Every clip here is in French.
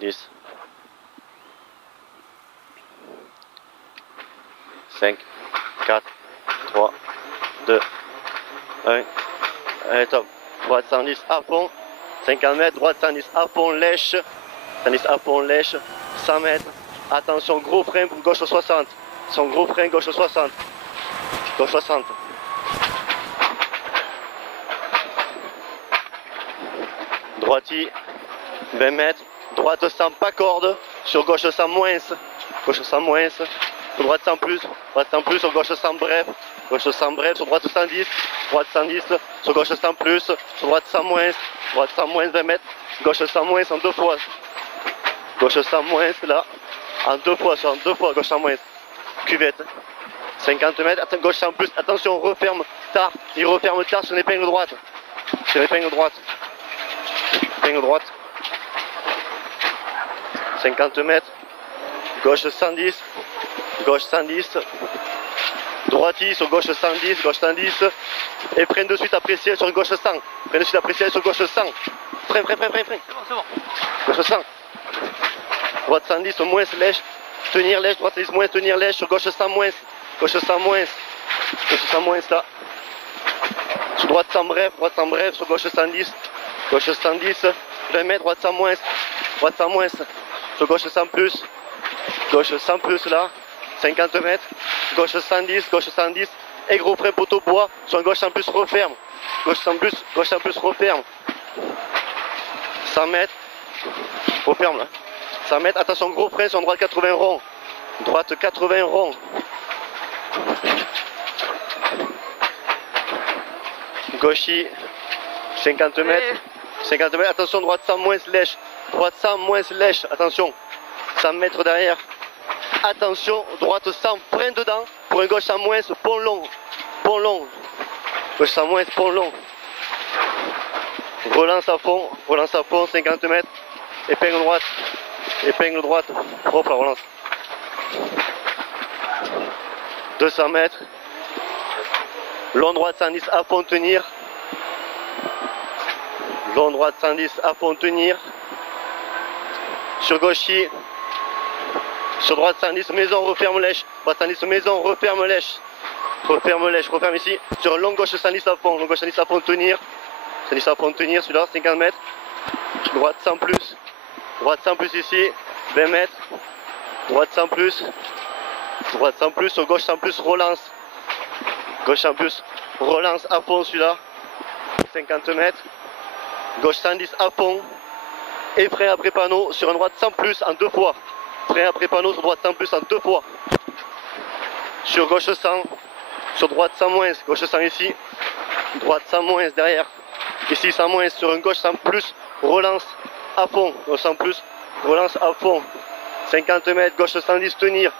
10, 5, 4, 3, 2, 1. Allez, top. Droite 110 à fond. 50 mètres, droite 110 à fond, lèche. 110 à fond, lèche. 100 mètres. Attention, gros frein pour gauche 60. Son gros frein, gauche 60. Gauche 60. Droiti, 20 mètres. Droite 100, pas corde. Sur gauche 100 moins. Gauche 100 moins. Sur droite 100 plus. Droite 100 plus. Sur gauche 100 bref. Gauche 100 bref. Sur droite 110. Droite 110. Sur gauche 100 plus. Sur droite 100 moins. Droite 100 moins 20 mètres. Gauche 100 moins en deux fois. Gauche 100 moins là. En deux fois. Sur deux fois. Gauche 100 moins. Cuvette. 50 mètres. Attends, gauche 100 plus. Attention, referme tard. Il referme tard sur l'épingle droite. Sur l'épingle droite. Épingle droite. 50 mètres. Gauche 110. Gauche 110. Droiti sur gauche 110. Gauche 110. Et freine de suite apprécié sur gauche 100. Freine de suite apprécié sur gauche 100. Freine. C'est bon. Gauche 100. Droite 110 au moins lèche. Tenir lèche. Droite 110 moins tenir lèche. Sur gauche 100 moins. Gauche 100 moins. Gauche 100 moins là. Sur droite 100 bref. Droite 100 bref. Sur gauche 110. Gauche 110. 20 mètres. Droite 100 moins. Droite 100 moins. Sur gauche 100 plus. Gauche 100 plus là. 50 mètres. Gauche 110. Gauche 110. Et gros frein poteau bois. Sur gauche 100 plus referme. Gauche 100 plus. Gauche 100 plus referme. 100 mètres. Referme là. 100 mètres. Attention, gros frein sur droite 80 rond. Droite 80 rond. Gauchy. 50 mètres. 50 mètres. Attention, droite 100 moins lèche. Droite 100 moins lèche. Attention. 100 mètres derrière. Attention, droite 100, frein dedans. Pour un gauche 100 moins, pont long. Pont long. Gauche 100 moins, pont long. Relance à fond, 50 mètres. Épingle droite. Épingle droite. Hop, la relance. 200 mètres. Long droite 110 à fond tenir. Long droite 110 à fond tenir. Sur gauchy. Sur droite 110 maison, referme lèche. Droite 110 maison, referme lèche. Referme lèche, referme ici. Sur long gauche 110 à fond. Long gauche 110 à fond tenir. 110 à fond tenir, celui-là, 50 mètres. Droite 100 plus. Droite 100 plus ici. 20 mètres. Droite 100 plus. Droite 100 plus. Sur gauche 100 plus, relance. Gauche 100 plus. Relance à fond celui-là. 50 mètres. Gauche 110 à fond. Et frein après panneau sur une droite 100 plus en deux fois. Frein après panneau sur droite 100 plus en deux fois. Sur gauche 100. Sur droite 100 moins. Gauche 100 ici. Droite 100 moins derrière. Ici 100 moins. Sur une gauche 100 plus. Relance à fond. Gauche 100 plus. Relance à fond. 50 mètres. Gauche 110 tenir.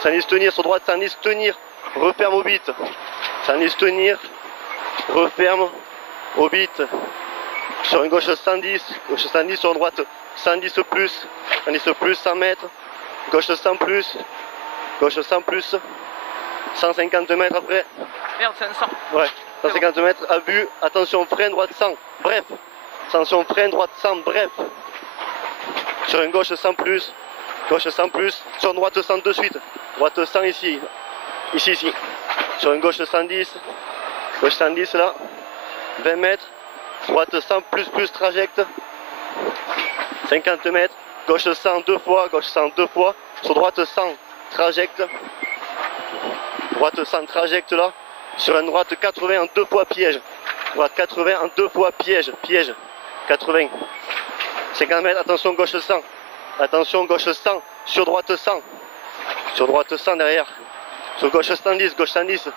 110 tenir. Sur droite 110 tenir. Referme au bit. 110 tenir. Referme au bit. Sur une gauche 110. Gauche 110 sur une droite 110 plus. 110 plus 100 mètres. Gauche 100 plus. Gauche 100 plus. 150 mètres après. Merde, c'est un 100. Ouais. 150 mètres à vue. Attention, frein droite 100. Bref. Attention, frein droite 100. Bref. Sur une gauche 100 plus. Gauche 100 plus. Sur une droite 100 de suite. Droite 100 ici. Ici. Sur une gauche 110. Gauche 110 là. 20 mètres. Droite 100 plus trajecte. 50 mètres. Gauche 100 deux fois. Gauche 100 deux fois. Sur droite 100 trajecte. Droite 100 trajecte là. Sur une droite 80 en deux fois piège. Droite 80 en deux fois piège. Piège. 80. 50 mètres. Attention gauche 100. Attention gauche 100. Sur droite 100. Sur droite 100 derrière. Sur gauche 110. Gauche 110.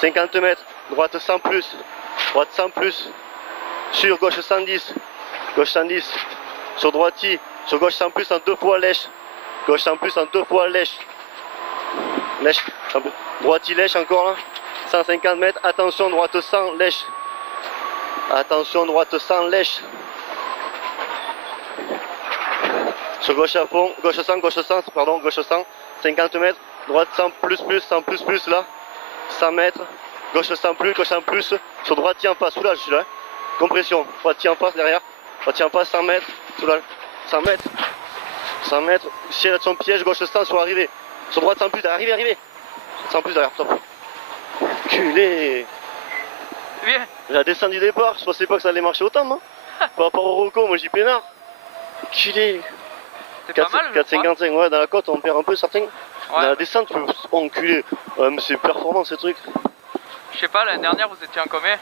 50 mètres. Droite 100 plus. Droite 100 plus. Sur gauche 110. Gauche 110. Sur droiti. Sur gauche 100 plus en deux fois lèche. Gauche 100 plus en deux fois lèche. Lèche. Droiti lèche encore là. 150 mètres. Attention droite 100 lèche. Attention droite 100 lèche. Sur gauche à fond. Gauche 100. Pardon. Gauche 100. 50 mètres. Droite 100 plus. 100 plus là. 100 mètres. Gauche 100 plus. Gauche 100 plus. Sur droiti en face. Soulage celui-là. Compression. Droiti en face derrière. Droiti en face 100 mètres. Soulage. 100 mètres. 100 mètres, ciel de son piège, gauche stand sur arrivée. Sur droite sans plus, arrivée. Sans plus derrière, top. Culé. Bien. La descente du départ, je pensais pas que ça allait marcher autant, moi. Par rapport au Rocco, moi j'y peinard. Culé. C'est pas mal, je crois. 4,55, ouais, dans la côte on perd un peu certains. Ouais. Dans la descente, tu peux enculer. Ouais, mais c'est performant ces trucs. Je sais pas, l'année dernière vous étiez en combien?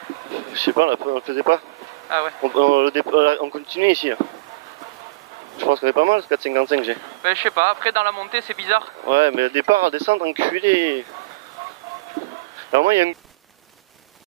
Je sais pas, on le faisait pas. Ah ouais. On continuait ici. Là. Je pense qu'on est pas mal, 4,55 j'ai. Ben je sais pas, après dans la montée c'est bizarre. Ouais, mais le départ, à descendre, enculé. Normalement, il y a une